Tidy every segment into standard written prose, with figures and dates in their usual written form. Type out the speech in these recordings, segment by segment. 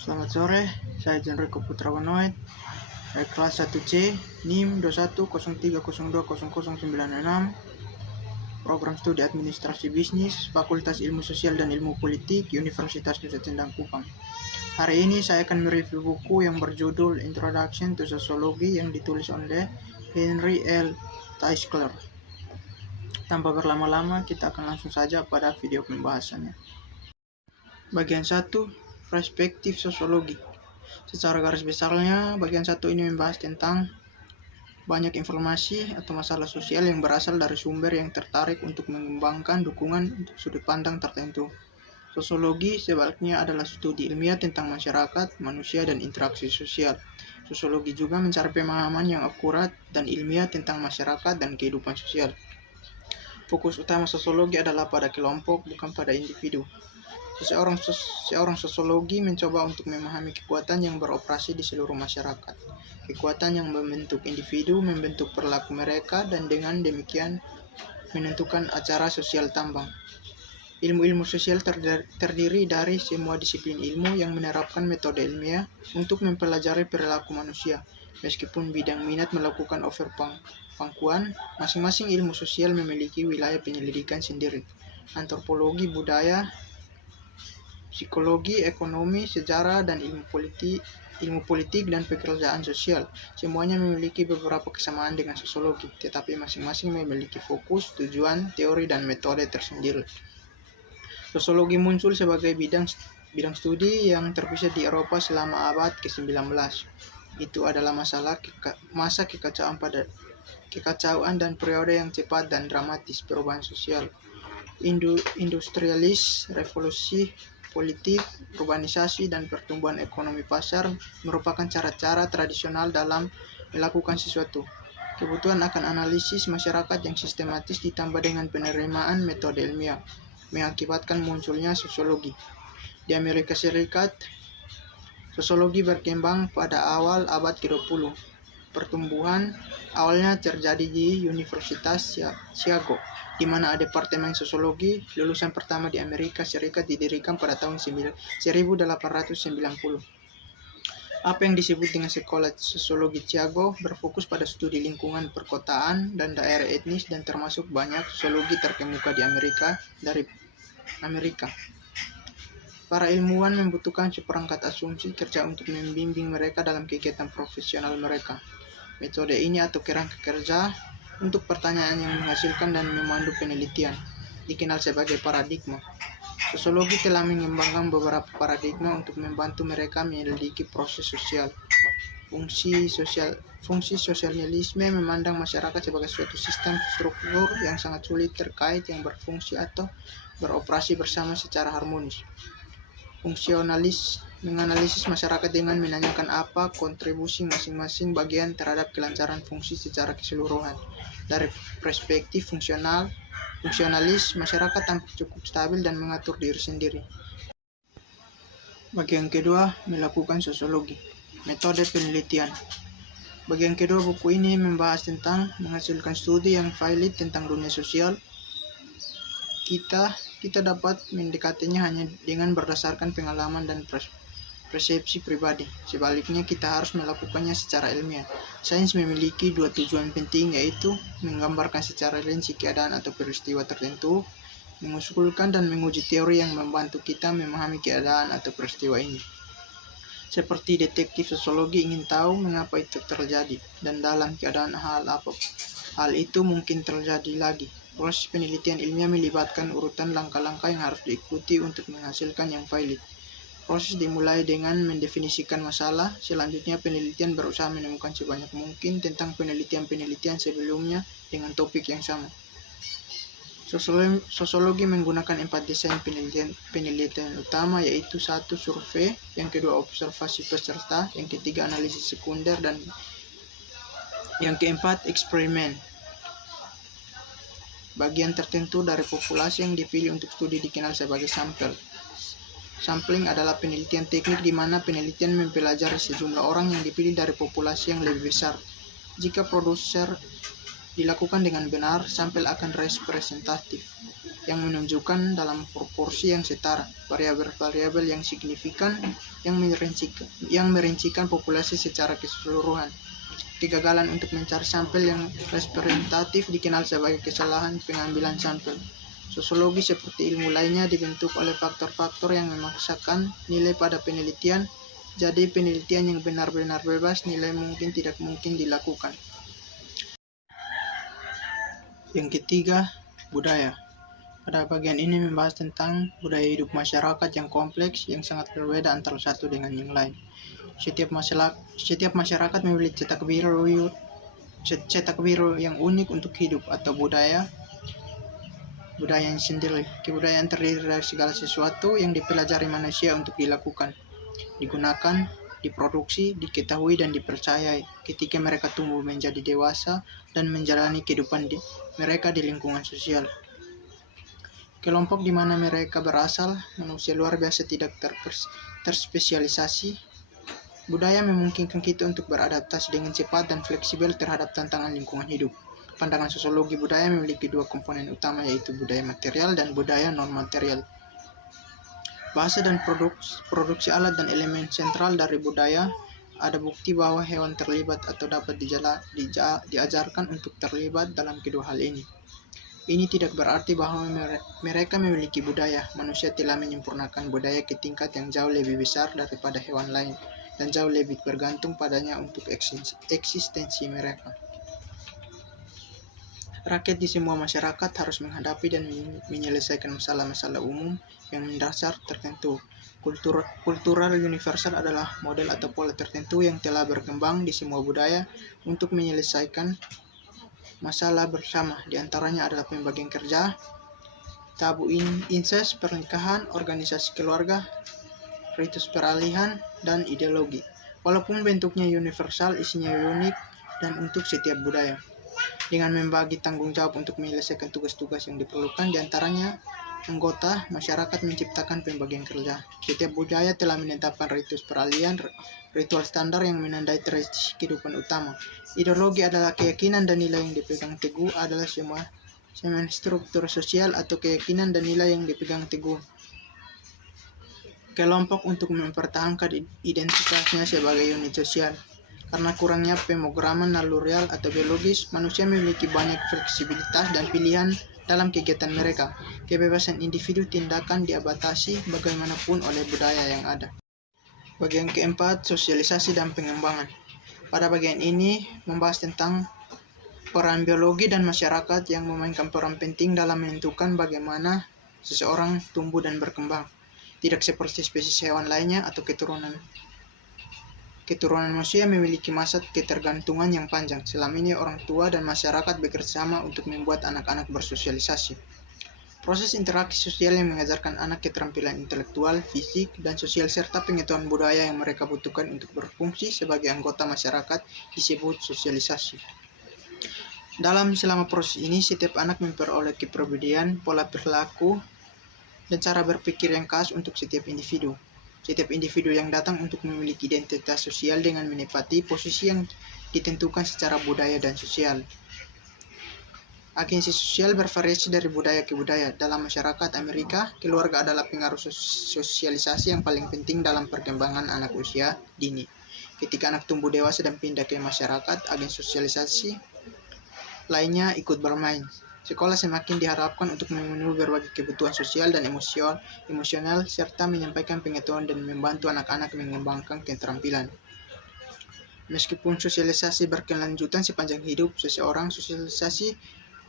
Selamat sore, saya Jenriko Putrawanoid dari kelas 1C, NIM 2103020096, Program Studi Administrasi Bisnis, Fakultas Ilmu Sosial dan Ilmu Politik, Universitas Nusa Cendana Kupang. Hari ini saya akan mereview buku yang berjudul Introduction to Sociology yang ditulis oleh Henry L. Teichler. Tanpa berlama-lama, kita akan langsung saja pada video pembahasannya. Bagian 1, Perspektif Sosiologi. Secara garis besarnya, bagian 1 ini membahas tentang banyak informasi atau masalah sosial yang berasal dari sumber yang tertarik untuk mengembangkan dukungan untuk sudut pandang tertentu. Sosiologi sebaliknya adalah studi ilmiah tentang masyarakat, manusia, dan interaksi sosial. Sosiologi juga mencari pemahaman yang akurat dan ilmiah tentang masyarakat dan kehidupan sosial. Fokus utama sosiologi adalah pada kelompok, bukan pada individu. Seorang sosiologi mencoba untuk memahami kekuatan yang beroperasi di seluruh masyarakat. Kekuatan yang membentuk individu, membentuk perilaku mereka, dan dengan demikian menentukan acara sosial tambang. Ilmu-ilmu sosial terdiri dari semua disiplin ilmu yang menerapkan metode ilmiah untuk mempelajari perilaku manusia. Meskipun bidang minat melakukan overpangkuan, masing-masing ilmu sosial memiliki wilayah penyelidikan sendiri. Antropologi budaya, psikologi, ekonomi, sejarah, dan ilmu politik dan pekerjaan sosial. Semuanya memiliki beberapa kesamaan dengan sosiologi, tetapi masing-masing memiliki fokus, tujuan, teori, dan metode tersendiri. Sosiologi muncul sebagai bidang studi yang terpisah di Eropa selama abad ke-19. Itu adalah masa kekacauan dan periode yang cepat dan dramatis perubahan sosial. Industrialis, revolusi politik, urbanisasi, dan pertumbuhan ekonomi pasar merupakan cara-cara tradisional dalam melakukan sesuatu. Kebutuhan akan analisis masyarakat yang sistematis ditambah dengan penerimaan metode ilmiah mengakibatkan munculnya sosiologi. Di Amerika Serikat, sosiologi berkembang pada awal abad ke-20. Pertumbuhan awalnya terjadi di Universitas Chicago, di mana ada departemen sosiologi. Lulusan pertama di Amerika Serikat didirikan pada tahun 1890. Apa yang disebut dengan Sekolah Sosiologi Chicago berfokus pada studi lingkungan perkotaan dan daerah etnis, dan termasuk banyak sosiologi terkemuka di Amerika. Para ilmuwan membutuhkan seperangkat asumsi kerja untuk membimbing mereka dalam kegiatan profesional mereka. Metode ini atau kerangka kerja untuk pertanyaan yang menghasilkan dan memandu penelitian dikenal sebagai paradigma. Sosiologi telah mengembangkan beberapa paradigma untuk membantu mereka menyelidiki proses sosial. Fungsi sosialisme memandang masyarakat sebagai suatu sistem struktur yang sangat sulit terkait yang berfungsi atau beroperasi bersama secara harmonis. Fungsionalis menganalisis masyarakat dengan menanyakan apa kontribusi masing-masing bagian terhadap kelancaran fungsi secara keseluruhan. Dari perspektif fungsionalis, masyarakat tampak cukup stabil dan mengatur diri sendiri. Bagian kedua, melakukan sosiologi. Metode penelitian. Bagian kedua buku ini membahas tentang menghasilkan studi yang valid tentang dunia sosial. Kita dapat mendekatinya hanya dengan berdasarkan pengalaman dan persepsi pribadi. Sebaliknya, kita harus melakukannya secara ilmiah. Sains memiliki dua tujuan penting, yaitu menggambarkan secara rinci keadaan atau peristiwa tertentu, mengusulkan dan menguji teori yang membantu kita memahami keadaan atau peristiwa ini. Seperti detektif sosiologi ingin tahu mengapa itu terjadi, dan dalam keadaan hal itu mungkin terjadi lagi. Proses penelitian ilmiah melibatkan urutan langkah-langkah yang harus diikuti untuk menghasilkan yang valid. Proses dimulai dengan mendefinisikan masalah. Selanjutnya, penelitian berusaha menemukan sebanyak mungkin tentang penelitian sebelumnya dengan topik yang sama. Sosiologi menggunakan 4 desain penelitian utama, yaitu 1. Survei, yang kedua observasi peserta, yang ketiga analisis sekunder, dan yang keempat eksperimen. Bagian tertentu dari populasi yang dipilih untuk studi dikenal sebagai sampel. Sampling adalah penelitian teknik di mana penelitian mempelajari sejumlah orang yang dipilih dari populasi yang lebih besar. Jika produser dilakukan dengan benar, sampel akan representatif. yang menunjukkan dalam proporsi yang setara variabel-variabel yang signifikan yang merincikan populasi secara keseluruhan. Kegagalan untuk mencari sampel yang representatif dikenal sebagai kesalahan pengambilan sampel. Sosiologi seperti ilmu lainnya dibentuk oleh faktor-faktor yang memaksakan nilai pada penelitian. Jadi penelitian yang benar-benar bebas nilai mungkin tidak mungkin dilakukan. Yang ketiga, budaya. Pada bagian ini membahas tentang budaya hidup masyarakat yang kompleks yang sangat berbeda antara satu dengan yang lain. Setiap masyarakat memiliki cetak biru yang unik untuk hidup atau budaya yang sendiri. Kebudayaan terdiri dari segala sesuatu yang dipelajari manusia untuk dilakukan, digunakan, diproduksi, diketahui, dan dipercayai ketika mereka tumbuh menjadi dewasa dan menjalani kehidupan mereka di lingkungan sosial. Kelompok di mana mereka berasal, manusia luar biasa tidak terspesialisasi. Budaya memungkinkan kita untuk beradaptasi dengan cepat dan fleksibel terhadap tantangan lingkungan hidup. Pandangan sosiologi budaya memiliki dua komponen utama, yaitu budaya material dan budaya non-material. Bahasa dan produksi alat dan elemen sentral dari budaya. Ada bukti bahwa hewan terlibat atau dapat diajarkan untuk terlibat dalam kedua hal ini. Ini tidak berarti bahwa mereka memiliki budaya. Manusia telah menyempurnakan budaya ke tingkat yang jauh lebih besar daripada hewan lain dan jauh lebih bergantung padanya untuk eksistensi mereka. Rakyat di semua masyarakat harus menghadapi dan menyelesaikan masalah-masalah umum yang mendasar tertentu. Kultural universal adalah model atau pola tertentu yang telah berkembang di semua budaya untuk menyelesaikan masalah bersama. Di antaranya adalah pembagian kerja, tabu incest, pernikahan, organisasi keluarga, ritus peralihan, dan ideologi. Walaupun bentuknya universal, isinya unik dan untuk setiap budaya. Dengan membagi tanggung jawab untuk menyelesaikan tugas-tugas yang diperlukan, di antaranya anggota masyarakat menciptakan pembagian kerja. Setiap budaya telah menetapkan ritus peralihan, ritual standar yang menandai tradisi kehidupan utama. Ideologi adalah keyakinan dan nilai yang dipegang teguh adalah semua struktur sosial atau keyakinan dan nilai yang dipegang teguh kelompok untuk mempertahankan identitasnya sebagai unit sosial. Karena kurangnya pemrograman nalurial atau biologis, manusia memiliki banyak fleksibilitas dan pilihan dalam kegiatan mereka. Kebebasan individu tindakan dibatasi bagaimanapun oleh budaya yang ada. Bagian keempat, sosialisasi dan pengembangan. Pada bagian ini membahas tentang peran biologi dan masyarakat yang memainkan peran penting dalam menentukan bagaimana seseorang tumbuh dan berkembang. Tidak seperti spesies hewan lainnya atau keturunan manusia memiliki masa ketergantungan yang panjang. Selama ini orang tua dan masyarakat bekerjasama untuk membuat anak-anak bersosialisasi. Proses interaksi sosial yang mengajarkan anak keterampilan intelektual, fisik, dan sosial serta pengetahuan budaya yang mereka butuhkan untuk berfungsi sebagai anggota masyarakat disebut sosialisasi. Selama proses ini, setiap anak memperoleh kepribadian, pola perilaku, dan cara berpikir yang khas untuk setiap individu. Setiap individu yang datang untuk memiliki identitas sosial dengan menepati posisi yang ditentukan secara budaya dan sosial. Agensi sosial bervariasi dari budaya ke budaya. Dalam masyarakat Amerika, keluarga adalah pengaruh sosialisasi yang paling penting dalam perkembangan anak usia dini. Ketika anak tumbuh dewasa dan pindah ke masyarakat, agen sosialisasi lainnya ikut bermain. Sekolah semakin diharapkan untuk memenuhi berbagai kebutuhan sosial dan emosional serta menyampaikan pengetahuan dan membantu anak-anak mengembangkan keterampilan. Meskipun sosialisasi berkelanjutan sepanjang hidup seseorang, sosialisasi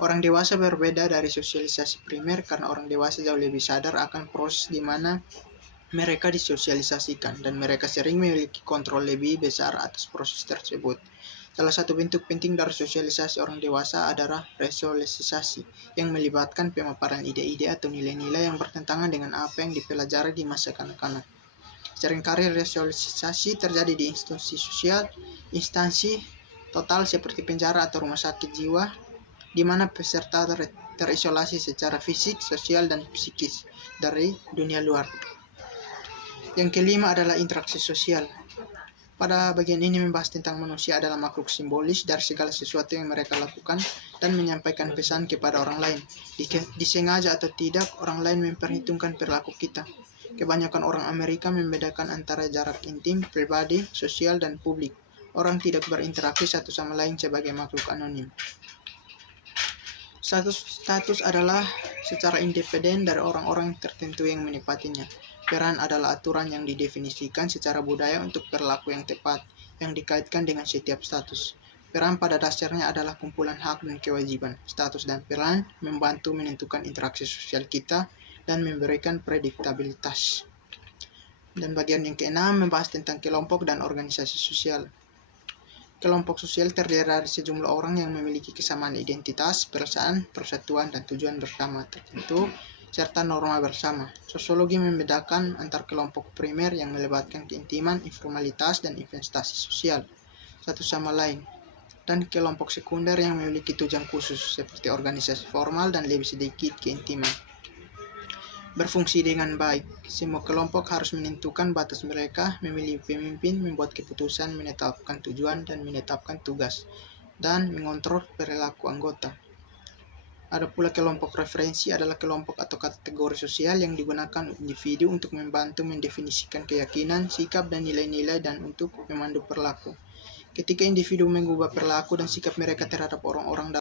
orang dewasa berbeda dari sosialisasi primer karena orang dewasa jauh lebih sadar akan proses di mana mereka disosialisasikan dan mereka sering memiliki kontrol lebih besar atas proses tersebut. Salah satu bentuk penting dari sosialisasi orang dewasa adalah resosialisasi yang melibatkan pemaparan ide-ide atau nilai-nilai yang bertentangan dengan apa yang dipelajari di masa kanak-kanak. Seringkali resosialisasi terjadi di instansi total seperti penjara atau rumah sakit jiwa, di mana peserta terisolasi secara fisik, sosial, dan psikis dari dunia luar. Yang kelima adalah interaksi sosial. Pada bagian ini membahas tentang manusia adalah makhluk simbolis dari segala sesuatu yang mereka lakukan dan menyampaikan pesan kepada orang lain. Disengaja atau tidak, orang lain memperhitungkan perilaku kita. Kebanyakan orang Amerika membedakan antara jarak intim, pribadi, sosial, dan publik. Orang tidak berinteraksi satu sama lain sebagai makhluk anonim. Status adalah secara independen dari orang-orang tertentu yang menepatinya. Peran adalah aturan yang didefinisikan secara budaya untuk perilaku yang tepat, yang dikaitkan dengan setiap status. Peran pada dasarnya adalah kumpulan hak dan kewajiban. Status dan peran membantu menentukan interaksi sosial kita dan memberikan prediktabilitas. Dan bagian yang keenam membahas tentang kelompok dan organisasi sosial. Kelompok sosial terdiri dari sejumlah orang yang memiliki kesamaan identitas, perasaan, persatuan, dan tujuan bersama tertentu, serta norma bersama. Sosiologi membedakan antar kelompok primer yang melibatkan keintiman, informalitas, dan investasi sosial satu sama lain, dan kelompok sekunder yang memiliki tujuan khusus, seperti organisasi formal dan lebih sedikit keintiman. Berfungsi dengan baik. Semua kelompok harus menentukan batas mereka, memilih pemimpin, membuat keputusan, menetapkan tujuan, dan menetapkan tugas, dan mengontrol perilaku anggota. Ada pula kelompok referensi, adalah kelompok atau kategori sosial yang digunakan individu untuk membantu mendefinisikan keyakinan, sikap, dan nilai-nilai, dan untuk memandu perilaku. Ketika individu mengubah perilaku dan sikap mereka terhadap orang-orang